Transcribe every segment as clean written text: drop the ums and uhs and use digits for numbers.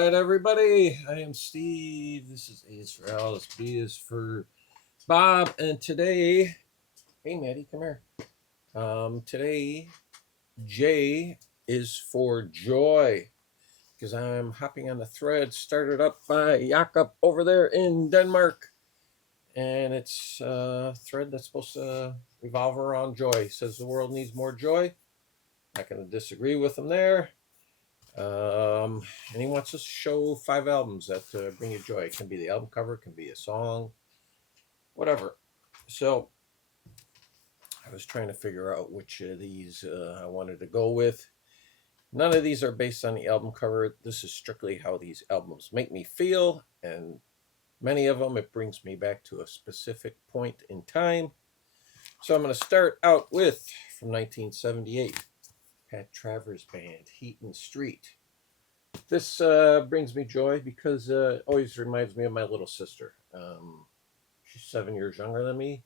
right, everybody. I am Steve. This is A is for Alice, B is for Bob, and today, hey Maddie, come here. Today, J is for joy because I'm hopping on the thread started up by Jakob over there in Denmark, and it's a thread that's supposed to revolve around joy. He says the world needs more joy. Not going to disagree with him there. And he wants us to show 5 albums that bring you joy. It can be the album cover, it can be a song, whatever. So I was trying to figure out which of these I wanted to go with. None of these are based on the album cover. This is strictly how these albums make me feel, and many of them it brings me back to a specific point in time. So I'm going to start out with from 1978, Pat Travers Band, Heaton Street. This brings me joy because it always reminds me of my little sister. She's 7 years younger than me.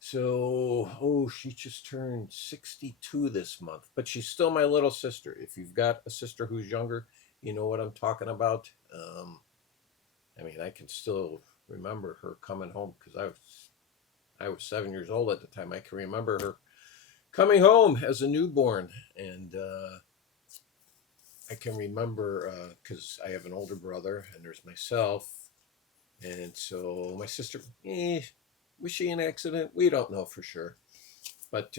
So, she just turned 62 this month, but she's still my little sister. If you've got a sister who's younger, you know what I'm talking about. I can still remember her coming home because I was 7 years old at the time. I can remember her coming home as a newborn, and I can remember because I have an older brother and there's myself. And so my sister, was she in an accident? We don't know for sure. But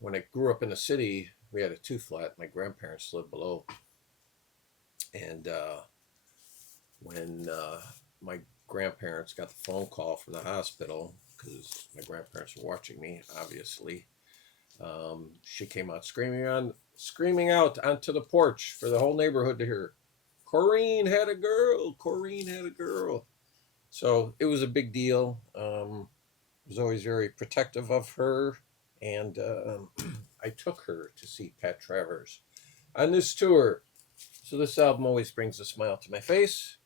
when I grew up in the city, we had a 2-flat. My grandparents lived below. And when my grandparents got the phone call from the hospital, because my grandparents were watching me, obviously, she came out screaming out onto the porch for the whole neighborhood to hear. Corrine had a girl. Corrine had a girl. So it was a big deal. I was always very protective of her, and I took her to see Pat Travers on this tour. So this album always brings a smile to my face.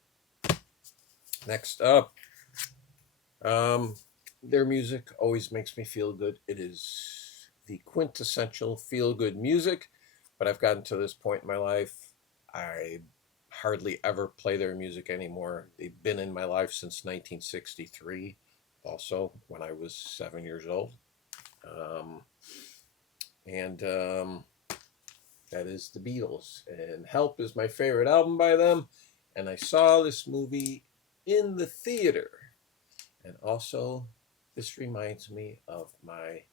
Next up, their music always makes me feel good. It is the quintessential feel-good music, but I've gotten to this point in my life, I hardly ever play their music anymore. They've been in my life since 1963, also when I was 7 years old. That is the Beatles. And Help is my favorite album by them. And I saw this movie in the theater. And also, this reminds me of my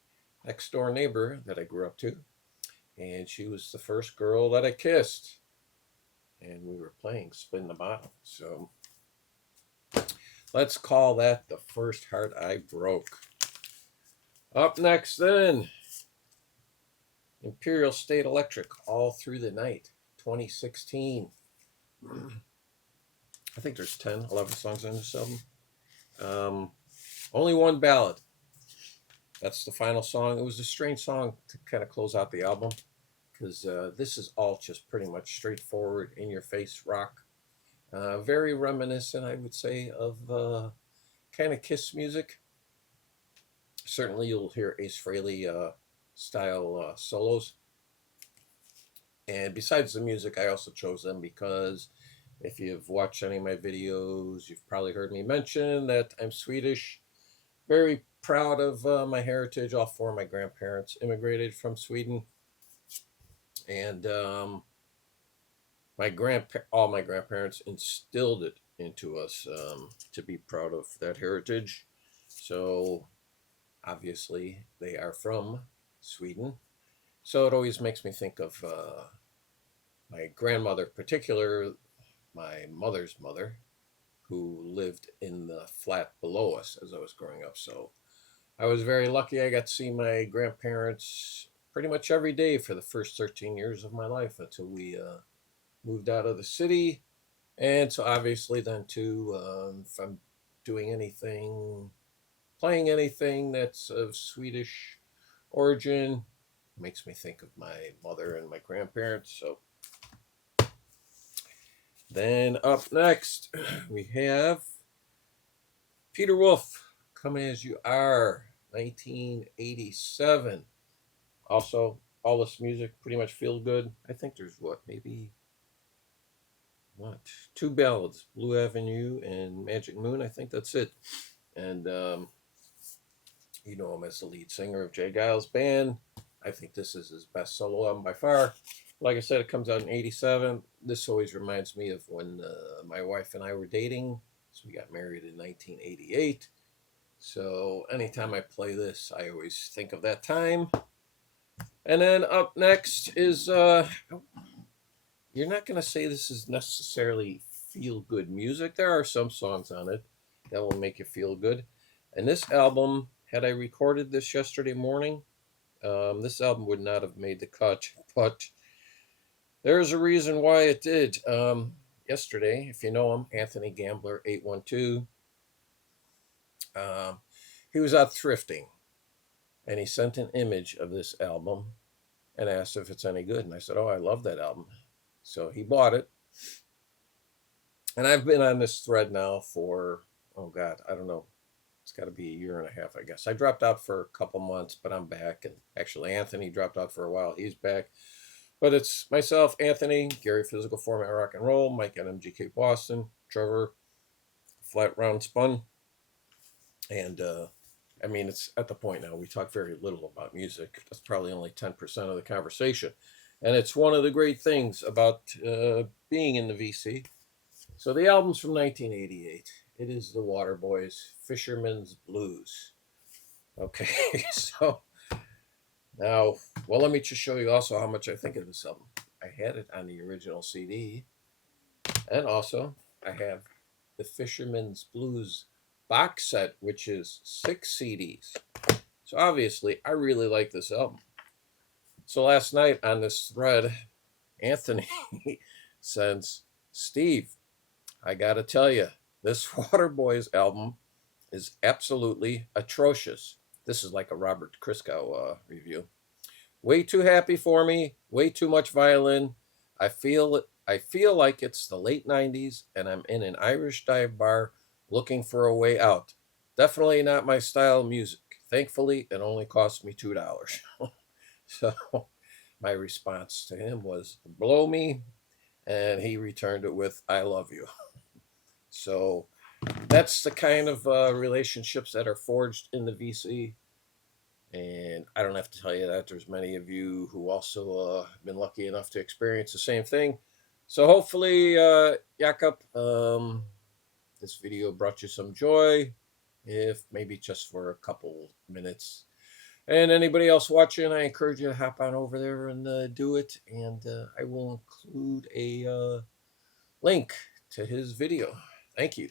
next door neighbor that I grew up to. And she was the first girl that I kissed. And we were playing Spin the Bottle. So let's call that the first heart I broke. Up next then, Imperial State Electric, All Through the Night, 2016. I think there's 10, 11 songs on this album. Only one ballad. That's the final song. It was a strange song to kind of close out the album, because this is all just pretty much straightforward, in-your-face rock. Very reminiscent, I would say, of kind of Kiss music. Certainly you'll hear Ace Frehley style solos. And besides the music, I also chose them because if you've watched any of my videos, you've probably heard me mention that I'm Swedish. Very proud of my heritage. All 4 of my grandparents immigrated from Sweden. And all my grandparents instilled it into us to be proud of that heritage. So obviously they are from Sweden. So it always makes me think of my grandmother in particular, my mother's mother, who lived in the flat below us as I was growing up. So I was very lucky. I got to see my grandparents pretty much every day for the first 13 years of my life until we moved out of the city. And so obviously then too, if I'm doing anything, playing anything that's of Swedish origin, makes me think of my mother and my grandparents. So then up next, we have Peter Wolf, Come As You Are, 1987. Also, all this music pretty much feel good. I think there's maybe what, two ballads, Blue Avenue and Magic Moon. I think that's it. And you know him as the lead singer of Jay Giles' band. I think this is his best solo album by far. Like I said, it comes out in '87. This always reminds me of when my wife and I were dating. So we got married in 1988. So anytime I play this, I always think of that time. And then up next is you're not going to say this is necessarily feel good music. There are some songs on it that will make you feel good. And this album, had I recorded this yesterday morning, this album would not have made the cut. But there's a reason why it did. Yesterday, if you know him, Anthony Gambler 812, um, he was out thrifting and he sent an image of this album and asked if it's any good. And I said, "Oh, I love that album." So he bought it. And I've been on this thread now for, oh God, I don't know. It's got to be a year and a half, I guess. I dropped out for a couple months, but I'm back. And actually, Anthony dropped out for a while. He's back. But it's myself, Anthony, Gary Physical Format Rock and Roll, Mike at MGK Boston, Trevor, Flat Round Spun. And I mean, it's at the point now we talk very little about music. That's probably only 10% of the conversation. And it's one of the great things about being in the VC. So the album's from 1988. It is the Waterboys, Fisherman's Blues. Okay, so now, well, let me just show you also how much I think of this album. I had it on the original CD, and also I have the Fisherman's Blues box set, which is 6 CDs. So obviously, I really like this album. So last night on this thread, Anthony says, "Steve, I gotta tell you, this Waterboys album is absolutely atrocious." This is like a Robert Christgau review. "Way too happy for me. Way too much violin. I feel like it's the late '90s, and I'm in an Irish dive bar looking for a way out. Definitely not my style of music. Thankfully, it only cost me $2." So my response to him was, "Blow me," and he returned it with, "I love you." So that's the kind of relationships that are forged in the VC. And I don't have to tell you that there's many of you who also have been lucky enough to experience the same thing. So hopefully, Jakob, this video brought you some joy, if maybe just for a couple minutes. And anybody else watching, I encourage you to hop on over there and do it. And I will include a link to his video. Thank you.